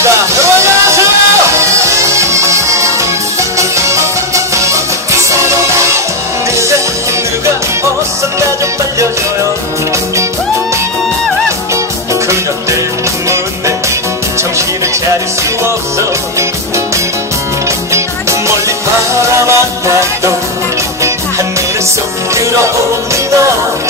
반갑습니다. 여러분 안녕하세요. 누가 누가 어서 나좀 말려줘요. 그녀 때문에 정신을 차릴 수 없어. 멀리 바라만 봐도 한눈에 쏙 들어오는 너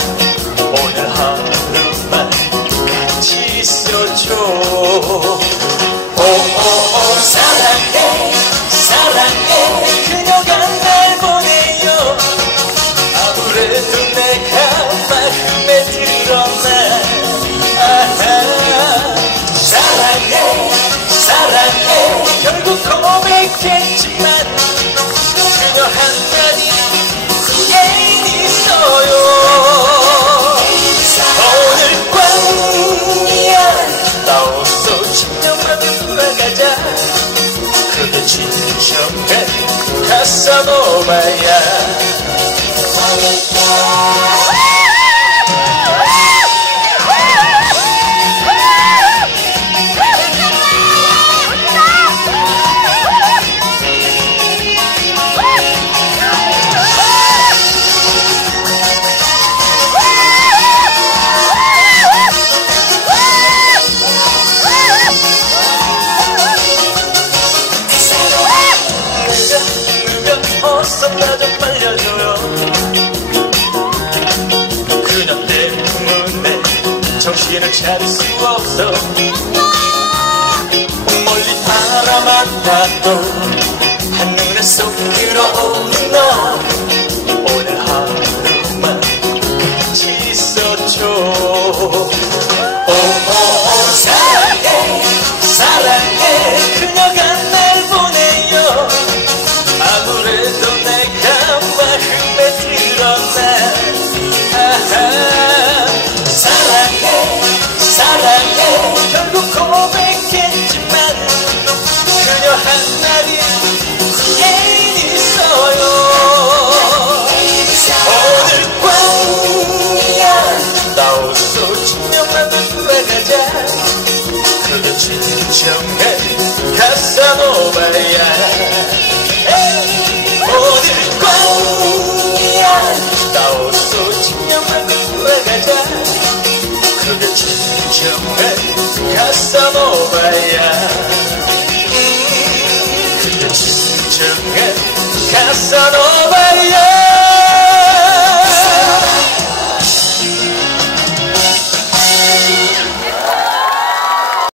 соломая. 정신을 차릴 수 없어. 멀리 바라만 봐도 한눈에 쏙 들어오는 너. 오늘 하루만 있어줘. 오 나오소 친명만을 돌아가자. 그게 진정해. 카사노바야. 카사노바야. 그게 진정해. 카사노바야